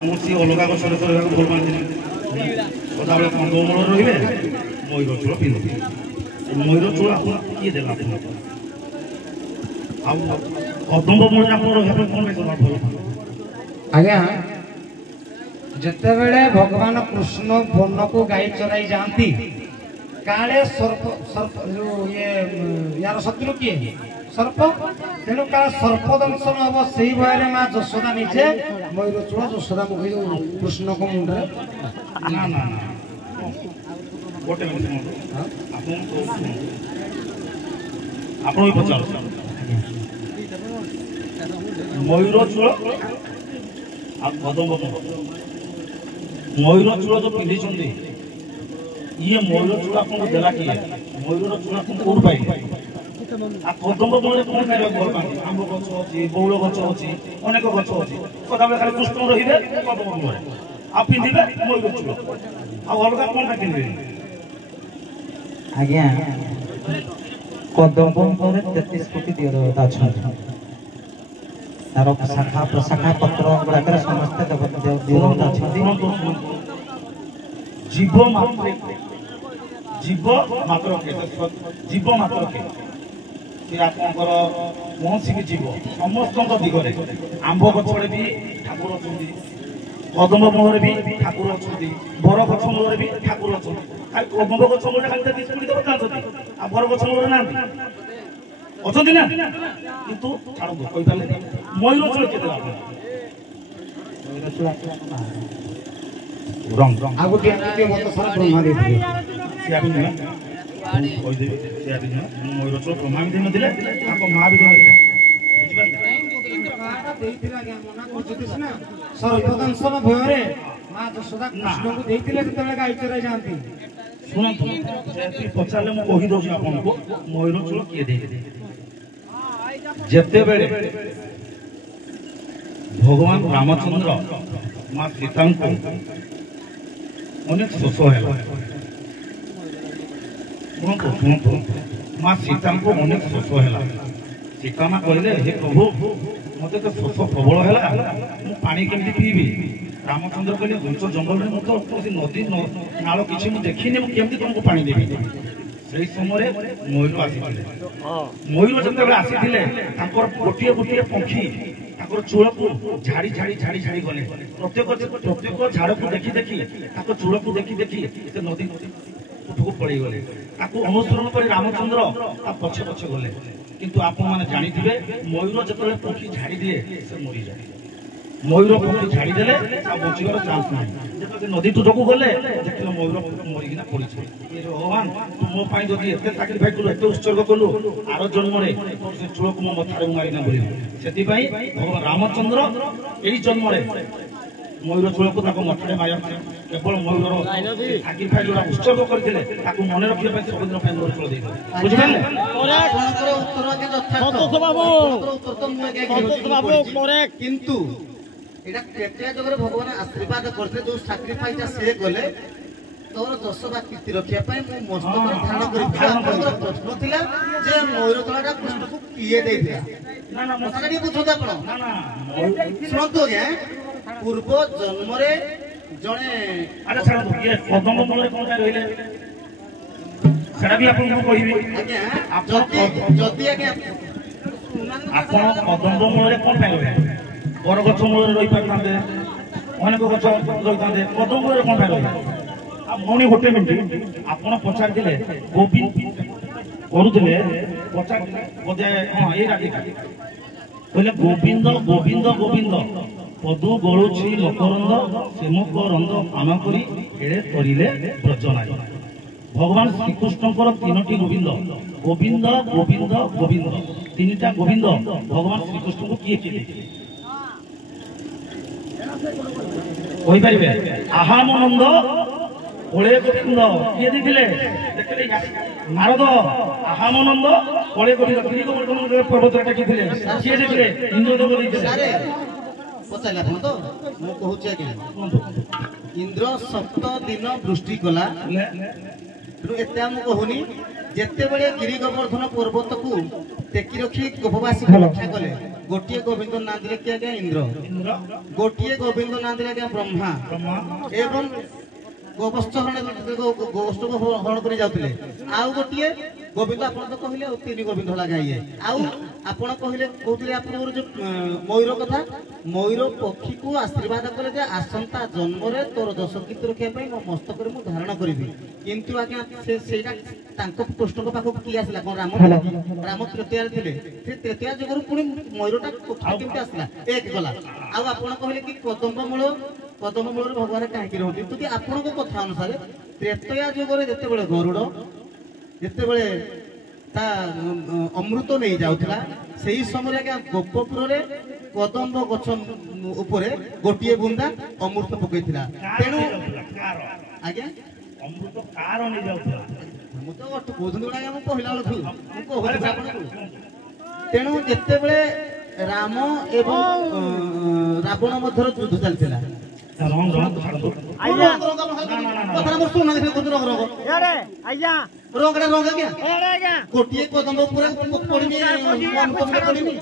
सी अलग गचर भल पाती सदाबे कंदमूल रे मयूर चूल पिंधे मयूर चूल आप किए देला कदम्ब मूल कौन भल आज्ञा जिते बेले भगवान कृष्ण वन को गाई चराई जाती काले सर्प सर्प जो ये यार शत्रु किए सर्प तेणु का सर्प दंशन हम से भय माँ यशोदा निजे मयूर चूल यशोदा मुखी कृष्ण को मुंडे ना ना गोटे आप पचार मयूर चूल आ कदम्ब मयूर चूल जो पिंधि ये मयूर चूल आपको देला किए मयूर चूल आपको कौन पाई कदम्ब मूल कौन खाଇବା भल पाती आंब गछ अच्छी बौल गछ अच्छी अनेक गछ अच्छी सदाबे खाली कृष्ण रे कदम्ब मूल आ पिंधे मयूर चूल अलग कौन पिंधे आज्ञा कदम्ब 33 कोटी देवता अच्छा तार शाखा प्रशाखा पत्र गुड़ाक समस्त देवता अच्छा जीव मात्र जीव मात्र के आपंकर कौन भी जीव समस्त दिगरे आंब गछड़े भी ठाकुर अच्छा कदम्ब मूल भी ठाकुर अच्छा बर गछ मूल भी ठाकुर अच्छा कदम्ब गछ मूल खाली देवता अच्छा बर गछ मूल ना अच्छा ना कितु छाड़ू कही पारे मयूर चूल के रंग आ गोटे मत सारा ब्रह्मा देते मयूर चूल ब्रह्मा भी देते माँ भी सर्वदंशन भय माँ यशोदा कृष्ण को देते गाई चराई जाती शुणु पचारे मुझे कहीदे आपको मयूर चूल किए दे जिते बेले भगवान रामचंद्र माँ सीता अनेक शोष है शुणु माँ सीता को अनेक शोष है सीता माँ कहले हे प्रभु मत तो शोष प्रबल है पानी केमी पीबी रामचंद्र कहले घंच जंगल में तो नदी नाल कि देखनी मुझे तुमको पानी देवी से समय मयूर आसी मयूर जिते आसी गोटे गोटे पंखी चूल को झाड़ी झाड़ी झाड़ी झाड़ी गले प्रत्येक झाड़ को देखी देखी चूल को देखी देखी से नदी उठक पड़ गले अनुसरण कर रामचंद्र पछे पछे गले किंतु आप जानिथिबे मयूर जिते पंखी झाड़ी दिए से मरी जाए मयूर पंखी झाड़ी देले बचार चान्स ना नदी तुटक गले देख मयूर मरिकिना पड़ी भगवान तुम जदि एत साक्रिफाइस कलु एत उत्सर्ग कलु आर जन्म से चूल को मो मथार मारिना बोली से भगवान रामचंद्र यही जन्म मयूर चूल को मठारे मार केवल मयूर साक्रिफाइस जो उत्सर्ग करते मन रखा सबुदिन मयूर चूल बुझे किंतु एटा केते जगरे भगवान आशीर्वाद करते जो सैक्रिफाइस से गले तोर दश बा कीर्ति रखिया पय मो मस्तक धारण कर प्रश्न थिला जे मयूर तलाटा कृष्ण को किए देथिला ना ना मताटा नि बुझोता आपण ना ना सुनतो जे पूर्व जन्म रे जणे अरे छाड़ ये कदम्ब मूल कोन रहिले सेटा भी आपन को कहिबी आज्ञा जति आज्ञा आपण कदम्ब मूल कोन पाइबे बर गछ मूल रही पारते अनेक गछ रही था कदम मूल कौन रही मौनी गोटे मिनट आप पचार गोविंद करुले पचार बोधे हाँ ये कहले गोविंद गोविंद गोविंद पदु गलुची मकरंद सेमुक रंद आम करी खेले करिले ब्रजनाय भगवान श्रीकृष्ण तीनोटी गोविंद गोविंद गोविंद गोविंद तीनटा गोविंद भगवान श्रीकृष्ण को किए किए आहामानंद कले गोविंद किए देखते नारद आहामानंद कले गोविंद गिरिगोवर्धन पर्वत टेकिले किए देखले इंद्रदेव पचारे आप तो मु कहूँ इंद्र सप्त दिन वृष्टि कला एत कहूनी जिते बड़े गिरिगोवर्धन पर्वत को ଟେକି ରଖି ଗୋପବାସୀ ରକ୍ଷା କଲେ। ଗୋଟିଏ ଗୋବିନ୍ଦ ନାଁ ଦେଲେ କିଏ ଆଜ୍ଞା ଇନ୍ଦ୍ର, ଗୋଟିଏ ଗୋବିନ୍ଦ ନାଁ ଦେଲେ ଆଜ୍ଞା ବ୍ରହ୍ମା ଏବଂ ଗୋବତ୍ସ ହରଣ କରି ଯାଉଥିଲେ। ଆଉ ଗୋଟିଏ ଗୋବିନ୍ଦ ଆପଣ ତ କହିଲେ ଆଉ ତିନି ଗୋବିନ୍ଦ ହେଲା ଗାଈଏ। ଆଉ ଆପଣ କହିଲେ କହୁଥିଲେ ଆପଣଙ୍କର ଯୋଉ ମୟୂର କଥା, ମୟୂର ପକ୍ଷୀକୁ ଆଶୀର୍ବାଦ କଲେ ଯେ ଆସନ୍ତା ଜନ୍ମରେ ତୋର ଦୋଷ କୀର୍ତ୍ତି ରଖିବା ପାଇଁ ମୋ ମସ୍ତକରେ ମୁଁ ଧାରଣ କରିବି। କିନ୍ତୁ ଆଜ୍ଞା ସେଇଟା ତାଙ୍କ କୃଷ୍ଣଙ୍କ ପାଖକୁ କିଏ ଆସିଲା? କଣ ରାମ? ରାମ ତୃତୀୟାରେ ଥିଲେ। ସେ ତୃତୀୟା ଯୁଗରୁ ପୁଣି ମୟୂରଟା କେମିତି ଆସିଲା? ଏକ ଗଲା। ଆଉ ଆପଣ କହିଲେ କି କଦମ୍ବ ମୂଳରେ ଭଗବାନ କାହିଁକି ରହନ୍ତି? ଯଦି ଆପଣଙ୍କ କଥା ଅନୁସାରେ ତ୍ରେତୟା ଯୁଗରେ ଯେତେବେଳେ ଗରୁଡ଼ ଯେତେବେଳେ ତା ଅମୃତ ନେଇ ଯାଉଥିଲା, ସେଇ ସମୟରେ ଆଜ୍ଞା ଗୋପପୁରରେ କଦମ୍ବ ଗଛ ଉପରେ ଗୋଟିଏ ବୁନ୍ଦା ଅମୃତ ପକେଇଥିଲା। ତେଣୁ ଆଜ୍ଞା ଅମୃତ କାର ନେଇ ଯାଉଥିଲା। ମୁଁ ତ କହୁଛନ୍ତି ଆଜ୍ଞା, ମୁଁ କହିଲା ବେଳକୁ ମୁଁ କହୁଛି ଆପଣଙ୍କୁ। ତେଣୁ ଯେତେବେଳେ ରାମ ଏବଂ ରାବଣ ମଧ୍ୟରେ ଯୁଦ୍ଧ ଚାଲିଥିଲା, ଗୋଟିଏ କଦମ୍ବ ଉପରେ ପଡିନି,